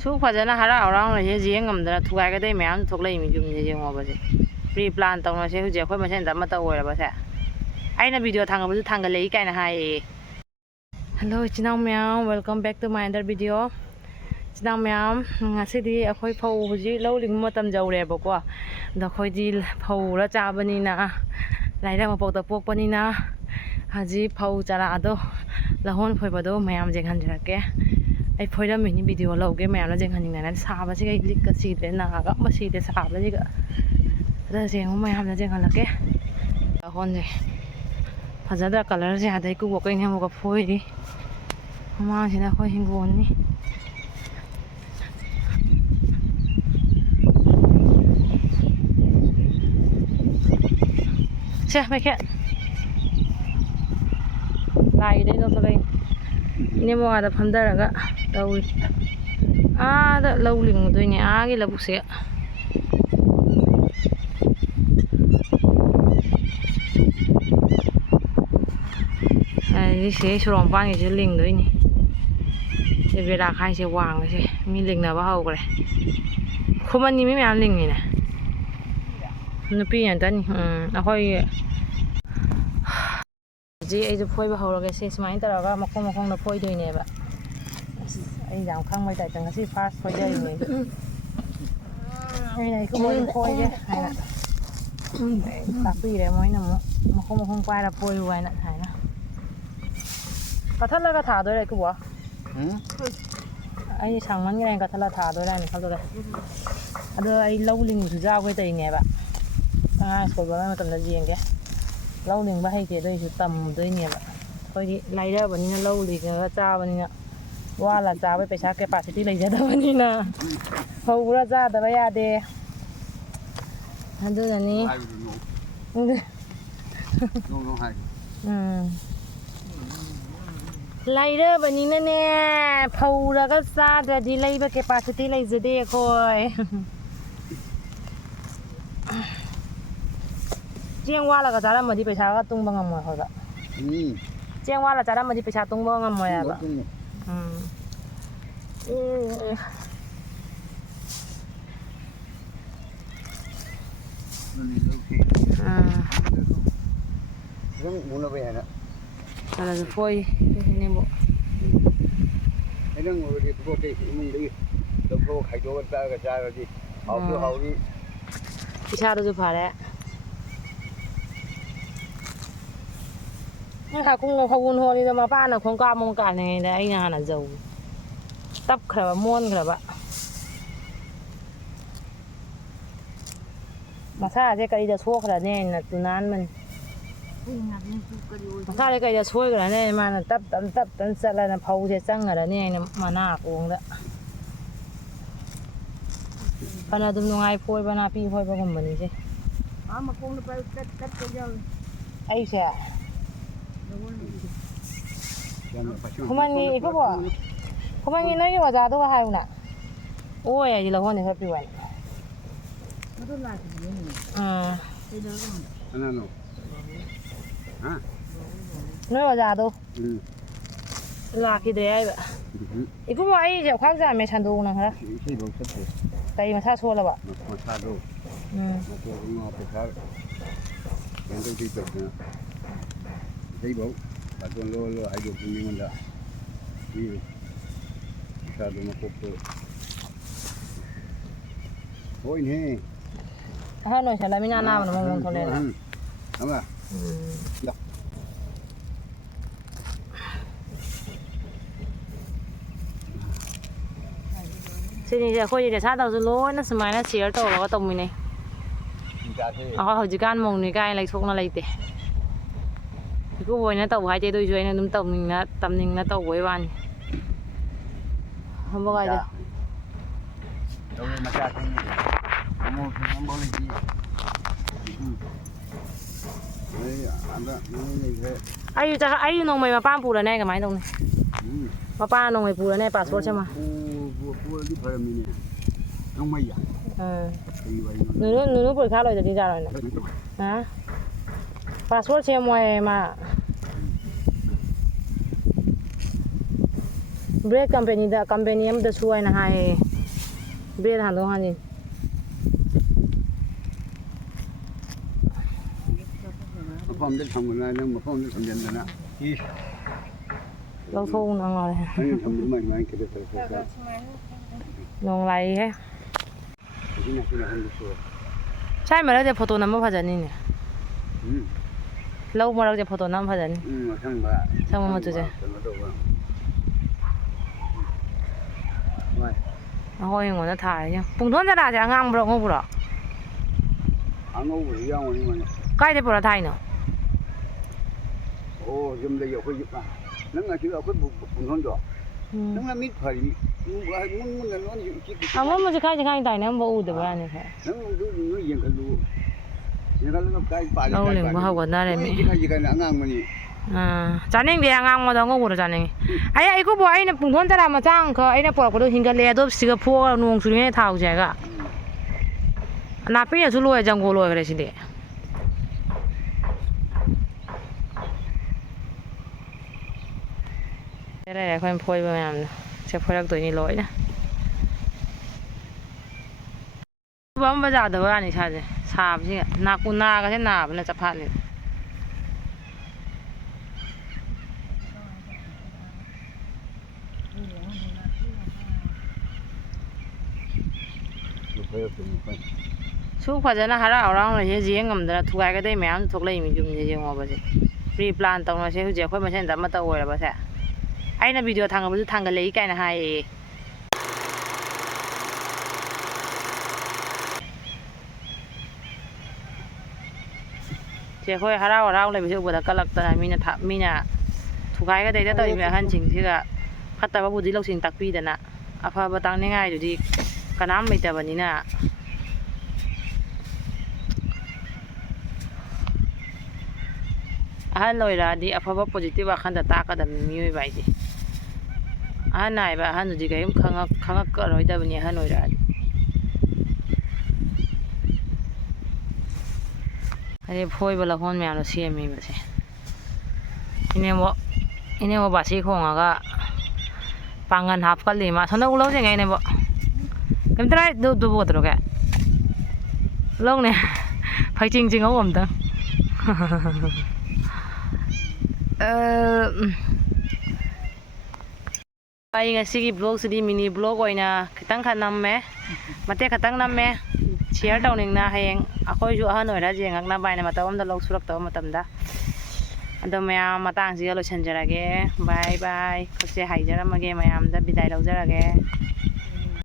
ꯁꯨꯛ ꯐꯖꯅ ꯍꯔꯥꯎ ꯂꯩꯁꯦ ꯌꯦꯡ ꯉꯝꯗꯅ ꯊꯨꯒꯥꯏꯒꯗꯣꯏ ꯃꯌꯥꯝ ꯊꯣꯛꯂꯛꯏ ꯌꯨꯝꯁꯦ ꯌꯦꯡꯉꯣꯕꯁꯦ ꯄ꯭ꯔꯤ ꯄ꯭ꯂꯥꯟ ꯇꯧꯅꯁꯦ ꯍꯧꯖꯤꯛ ꯑꯩꯈꯣꯏ ꯃꯁꯦꯟꯗ ꯑꯃꯠꯇ ꯑꯣꯏꯔꯕꯁꯦ ꯑꯩꯅ ꯚꯤꯗꯤꯑꯣ ꯊꯥꯡꯒꯠꯄꯁꯨ ꯊꯥꯡꯒꯠꯂꯛꯏ ꯀꯥꯏꯅ ꯍꯥꯏꯌꯦ ꯍꯜꯂꯣ ꯏꯆꯤꯟ ꯏꯅꯥꯎ ꯃꯌꯥꯝ welcome back to my another video ꯏꯆꯤꯟ ꯏꯅꯥꯎ ꯃꯌꯥꯝ ꯉꯁꯤꯗꯤ ꯑꯩꯈꯣꯏ ꯐꯧ ꯍꯧꯖꯤꯛ ꯂꯧ ꯂꯤꯡꯕ ꯃꯇꯝ ꯌꯧꯔꯦꯕꯀꯣ ꯑꯗꯣ ꯑꯩꯈꯣꯏꯗꯤ ꯐꯧꯔ ꯆꯥꯕꯅꯤꯅ ꯂꯥꯏꯔꯛ ꯃꯄꯣꯛꯇ ꯄꯣꯛꯄꯅꯤꯅ ꯍꯧꯖꯤꯛ ꯐꯧ ꯆꯥꯔꯥꯗꯣ ꯂꯧꯍꯣꯟ ꯈꯣꯏꯕꯗꯣ ꯃꯌꯥꯝ ꯌꯦꯡꯍꯟꯖꯔꯛꯀꯦ ꯑꯩ ꯐꯣꯏꯔꯝꯃꯤꯅꯤ ꯚꯤꯗꯤꯑꯣ ꯂꯧꯒꯦ ꯃꯌꯥꯝꯅ ꯌꯦꯡꯍꯟꯅꯤꯡꯗꯅ ꯁꯥꯕꯁꯤꯒ ꯑꯩ ꯂꯤꯛꯀ ꯁꯤꯗ꯭ꯔꯦ ꯅꯥꯒ ꯑꯃ ꯁꯤꯗ꯭ꯔꯦ ꯁꯥꯕꯁꯤꯒ ꯑꯗ ꯌꯦꯡꯉꯨ ꯃꯌꯥꯝꯅ ꯌꯦꯡꯍꯜꯂꯛꯀꯦ ꯂꯧꯍꯣꯟꯁꯦ ꯐꯖꯗ꯭ꯔ ꯀꯂꯔꯁꯦ ꯑꯗꯩ ꯀꯨꯕꯣꯛꯀꯩꯅ ꯑꯃꯨꯛꯀ ꯐꯣꯏꯔꯤ ꯃꯃꯥꯡꯁꯤꯅ ꯑꯩꯈꯣꯏ ꯍꯤꯡꯒꯣꯜꯅꯤ ꯁꯦ ꯃꯩꯈꯦꯠ ꯂꯥꯏꯒꯤꯗꯩ ꯂꯧꯊꯣꯔꯛꯏ ꯏꯅꯦꯝꯕꯣꯛ ꯐꯝꯊꯔꯒ ꯇꯧꯏ ꯑꯥꯗ ꯂꯧ ꯂꯤꯡꯉꯨꯗꯣꯏꯅꯦ ꯑꯥꯒꯤ ꯂꯧꯕꯨꯛꯁꯦ ꯁꯤ ꯁꯣꯔꯣꯛ ꯃꯄꯥꯟꯒꯤꯁꯨ ꯂꯤꯡꯗꯣꯏꯅꯤ ꯁꯤ ꯕꯦꯔꯥꯈꯥꯏꯁꯦ ꯋꯥꯡꯕꯁꯦ ꯃꯤ ꯂꯤꯡꯅꯕ ꯍꯧꯈ꯭ꯔꯦ ꯈꯨꯃꯟꯒꯤ ꯃꯤ ꯃꯌꯥꯝ ꯂꯤꯡꯉꯤꯅꯦ ꯅꯨꯄꯤ ꯉꯥꯛꯇꯅꯤ ꯑꯩꯈꯣꯏ ꯍꯧꯖꯤꯛ ꯑꯩꯁꯨ ꯐꯣꯏꯕ ꯍꯧꯔꯒꯦ ꯁꯤ ꯁꯨꯃꯥꯏꯅ ꯇꯧꯔꯒ ꯃꯈꯣꯡ ꯃꯈꯣꯡꯗ ꯐꯣꯏꯗꯣꯏꯅꯦꯕ ꯑꯁ ꯑꯩ ꯌꯥꯝ ꯈꯪꯕꯩ ꯇꯥꯏꯞꯇ ꯉꯁꯤ ꯐꯥꯔꯁ ꯐꯣꯏꯖꯔꯤꯅꯦ ꯑꯩꯅ ꯏꯀꯨꯕꯣꯛ ꯐꯣꯏꯒꯦ ꯍꯥꯏꯅ ꯇꯥꯛꯄꯤꯔꯦ ꯃꯣꯏꯅ ꯑꯃꯨꯛ ꯃꯈꯣꯡ ꯃꯈꯣꯡ ꯄꯥꯏꯔ ꯐꯣꯏꯌꯨ ꯍꯥꯏꯅ ꯍꯥꯏꯅ ꯀꯠꯊꯠꯂꯒ ꯊꯥꯗꯣꯏꯔꯦ ꯏꯀꯨꯕꯣꯛ ꯑꯩ ꯁꯥꯡꯃꯟꯒ꯭ꯔꯦꯅ ꯀꯠꯊꯠꯂꯒ ꯊꯥꯗꯣꯏꯔꯥ ꯍꯥꯏꯅ ꯈꯜꯂꯨꯔꯦ ꯑꯗꯣ ꯑꯩ ꯂꯧ ꯂꯤꯡꯕꯁꯨ ꯌꯥꯎꯒꯦ ꯇꯧꯔꯤꯅꯦꯕ ꯑꯉꯥꯡ ꯁ꯭ꯀꯨꯜ ꯆꯠꯄ ꯃꯇꯝꯗ ꯌꯦꯡꯒꯦ ꯂꯧ ꯂꯤꯡꯕ ꯍꯩꯇꯦ ꯑꯗꯨꯏꯁꯨ ꯇꯝꯗꯣꯏꯅꯦꯕ ꯑꯩꯈꯣꯏꯗꯤ ꯂꯥꯏꯔꯕꯅꯤꯅ ꯂꯧ ꯂꯤꯡꯉꯒ ꯆꯥꯕꯅꯤꯅ ꯋꯥꯜꯂ ꯆꯥꯕꯩ ꯄꯩꯁꯥ ꯀꯦꯄꯥꯁꯤꯇꯤ ꯂꯩꯖꯗꯕꯅꯤꯅ ꯐꯧ ꯆꯥꯗꯕ ꯌꯥꯗꯦ ꯑꯗꯨꯅꯅꯤ ꯂꯩꯔꯕꯅꯤꯅꯅꯦ ꯐꯧꯔꯒ ꯆꯥꯗ꯭ꯔꯗꯤ ꯂꯩꯕ ꯀꯦꯄꯥꯁꯤꯇꯤ ꯂꯩꯖꯗꯦ ꯑꯩꯈꯣꯏ ꯆꯦꯡ ꯋꯥꯜꯂꯒ ꯆꯥꯔꯝꯃꯗꯤ ꯄꯩꯁꯥꯒ ꯇꯨꯡꯕ ꯉꯝꯃꯣꯏ ꯑꯩꯈꯣꯏꯗ ꯆꯦꯡ ꯋꯥꯜꯂ ꯆꯥꯔꯝꯃꯗꯤ ꯄꯩꯁꯥ ꯇꯨꯡꯕ ꯉꯝꯃꯣꯏ ꯍꯥꯏꯕ ꯈꯔꯁꯨ ꯐꯣꯏ ꯏꯅꯦꯝꯕꯣꯛ ꯅꯪ ꯑꯣꯏꯔꯗꯤ ꯊꯕꯛꯇꯩ ꯏꯃꯨꯡꯗꯒꯤ ꯂꯧꯊꯣꯛꯑ ꯈꯥꯏꯗꯣꯛꯑꯒ ꯆꯥꯔꯗꯤ ꯍꯥꯎꯁꯨ ꯍꯥꯎꯏ ꯏꯁꯥꯗꯁꯨ ꯐꯔꯦ ꯍꯥꯀꯨꯝꯒ ꯐꯧꯒꯨꯟ ꯍꯣꯜꯂꯤꯗꯣ ꯃꯄꯥꯅ ꯈꯣꯡꯀꯥꯞ ꯑꯃꯨꯛ ꯀꯥꯟꯅꯤꯡꯉꯩꯗ ꯑꯩꯅ ꯍꯥꯟꯅ ꯖꯧ ꯇꯞꯈ꯭ꯔꯕ ꯃꯣꯟꯈ꯭ꯔꯕ ꯃꯁꯥꯁꯦ ꯀꯔꯤꯗ ꯁꯣꯛꯈ꯭ꯔꯅꯦꯅ ꯇꯨꯅꯥꯟꯕꯅꯤ ꯃꯁꯥꯁꯦ ꯀꯔꯤꯗ ꯁꯣꯏꯈ꯭ꯔꯅꯦ ꯃꯥꯅ ꯇꯞ ꯇꯞꯅ ꯆꯠꯂꯅ ꯐꯧꯁꯦ ꯆꯪꯈ꯭ꯔꯅꯤ ꯑꯩꯅ ꯃꯅꯥ ꯀꯣꯡꯗ ꯐꯅ ꯑꯗꯨꯝ ꯅꯨꯡꯉꯥꯏ ꯐꯣꯏꯕ ꯅꯥꯄꯤ ꯐꯣꯏꯕꯒꯨꯝꯕꯅꯤꯁꯦ ꯑꯩꯁꯦ ꯈꯨꯃꯟꯒꯤ ꯏꯀꯨꯕꯣꯛ ꯈꯨꯃꯟꯒꯤ ꯅꯣꯏꯒꯤ ꯑꯣꯖꯥꯗꯨꯒ ꯍꯥꯏꯌꯨꯅ ꯑꯣꯏ ꯍꯥꯏꯗꯤ ꯂꯧꯍꯣꯟꯗꯤ ꯈꯔ ꯄꯤꯌꯨ ꯍꯥꯏꯅ ꯅꯣꯏ ꯑꯣꯖꯥꯗꯣ ꯂꯥꯛꯈꯤꯗ꯭ꯔꯦ ꯍꯥꯏꯕ ꯏꯀꯨꯕꯣꯛ ꯑꯩꯁꯦ ꯋꯥꯈꯜ ꯆꯥꯝꯃꯦ ꯁꯟꯗꯣꯛꯎꯅ ꯈꯔ ꯀꯩ ꯃꯁꯥ ꯁꯣꯜꯂꯕ ꯃꯁꯥꯗꯣ ꯄꯩꯁꯥ ꯀꯩꯅꯣ ꯇꯧꯗꯅ ꯏꯁꯩꯐꯧ ꯕꯥꯇꯣꯟ ꯂꯣꯜꯂꯣ ꯍꯥꯏꯗꯣꯛꯄ ꯃꯤꯉꯣꯟꯗ ꯄꯩꯁꯥꯗꯣ ꯃꯀꯣꯛꯇꯣ ꯍꯣꯏꯅꯦꯍꯦ ꯑꯍꯟ ꯑꯣꯏꯁꯜꯂꯃꯤꯅ ꯑꯅꯥꯕꯅ ꯃꯑꯣꯡ ꯊꯣꯛꯂꯛꯑꯦꯅ ꯁꯤꯅꯤꯁꯦ ꯑꯩꯈꯣꯏꯗꯤ ꯅꯁꯥꯗꯧꯁꯨ ꯂꯣꯏꯅ ꯁꯨꯃꯥꯏꯅ ꯁꯤꯌꯔ ꯇꯧꯔꯒ ꯇꯧꯃꯤꯟꯅꯩ ꯑꯩꯈꯣꯏ ꯍꯧꯖꯤꯛꯀꯥꯟ ꯃꯧꯅꯤ ꯀꯥꯏꯅ ꯂꯩꯊꯣꯛꯅ ꯂꯩꯇꯦ ꯏꯀꯨꯕꯣꯛ ꯍꯣꯏꯅ ꯇꯧꯕ ꯍꯥꯏꯗꯤ ꯑꯗꯨꯏꯁꯨ ꯑꯩꯅ ꯑꯗꯨꯝ ꯇꯝꯅꯤꯡꯅ ꯇꯧꯕꯩ ꯋꯥꯅꯤ ꯍꯝꯕꯒꯥꯏꯗꯣ ꯑꯩ ꯅꯣꯡꯃꯩ ꯃꯄꯥꯟ ꯄꯨꯔꯅꯦ ꯀꯃꯥꯏꯅ ꯇꯧꯅꯤ ꯃꯄꯥꯟ ꯅꯣꯡꯃꯩ ꯄꯨꯔꯅꯦ ꯄꯥꯁꯄꯣꯔꯠ ꯁꯦꯝꯃ ꯄꯨꯔꯗꯤ ꯐꯔꯝꯃꯤꯅꯦ ꯅꯣꯡꯃꯩ ꯅꯨꯅꯨ ꯄꯔꯤꯈꯥ ꯂꯣꯏꯗꯗꯤ ꯌꯥꯔꯣꯏꯅ ꯄꯥꯁꯄꯣꯔꯠ ꯁꯦꯝꯃꯣ ꯍꯥꯏꯌꯦ ꯃꯥ เบรกคัมเปญมันจะช่วยนะฮะเบรกหันตรงหันนี่ มาพร้อมจะทำอะไรนะมาพร้อมจะทำยันนะอี เราโทรน้องอะไร อันนี้ทำไม่ไม่ก็ได้แต่ก็ น้องไรแค่ ที่นั่นที่นั่นทำชัวร์ ใช่มาแล้วจะโฟโต้น้ำมันพอจะนี่เนี่ยเรามาเราจะโฟโต้น้ำพอจะนี่ ทั้งบ้ามาดูว่าไม่ เอาห้อยหัวจะถ่ายเนี่ยปุ่งท้นจะด่าจะงามบล็อกงบหรอ อังเอาหัวยาวนี่มัน ใกล้จะปลอดภัยเนาะ โอ้ยมได้ยกขึ้นมานั่งอาชีพเอาขึ้นบุญทนจ่อนั่งละมิดไผ่มึงนั่นนั่นอยู่คิด เอาว่ามันจะใกล้ตายนะบ่อูแต่ว่านี่ค่ะ นั่งดูนู่นยังกันดูยังกันแล้วใกล้ป่า เราเหลืองบ่เฮากันได้เลยมั้ย ที่ใครกันอ่างมันนี่ จานนึงเดียงางมาดองก็บ่จานนึงไอ้กูบ่ไอ้เนี่ยปุ่งท้นจะด่ามาจ้างเขาไอ้เนี่ยปลอกก็ดูหิงกันเลยตัวสิงคโปร์นวงสุริเนี่ยท่าใจก็นาปีสุโลยจังโกโลยก็ได้สิเด้ได้ๆค่อยพอยไปแม่นจะพอยรักตัวนี้ลอยนะบ้านบ้านจะว่านี่ใช่ไหมชาบใช่ไหมนากูนาก็ใช่นาเป็นจะพัดเลยสู้พอจะนะฮะเราเราเนี่ยเจียงกันแต่ทุกไอ้ก็ได้แม่ทุกเลยมีจุ่มเจียงว่าบ่ใช่พรีพลานตรงนั้นใช่คือเจ้าค่อยมาใช่แต่มาตัวอะไรบ่ใช่ไอ้ในวิดีโอทางก็บ่ทางกันเลยไกลนะฮะเจ้าค่อยหาเราเลยไปเชื่อบ่ได้ก็ลักตนะมีน่ะทุกไอ้ก็ได้แต่ตัวอีเมลหันจริงที่ก็คัตตาว่าบุตรลูกสิงตักปีแต่น่ะอาภาบ่ตังง่ายอยู่ดีกะน้ำไม่แต่วันนี้น่ะahan loira di afaba positive akhan da ta ka da mi bai ji ahan nai ba ahan ji gaim khanga ka roi da bani ahan loira ane phoi bala hon me alo sie mi ba se ine mo ba si khong ga pangan hap ka le ma thona ulo se ngai ne bo kem trai do bo tro ka long ne phai ching ching om ta ay nga sige vlog sidi mini vlog oy na kitang kanam me mate katang nam me share downing na hayeng akoy ju ahan oy ra je ngak na bai na matawam da log surak taw matam da ado maya matang siga lo chanjarage bye bye khose haijaramage mayam da bidai log jarage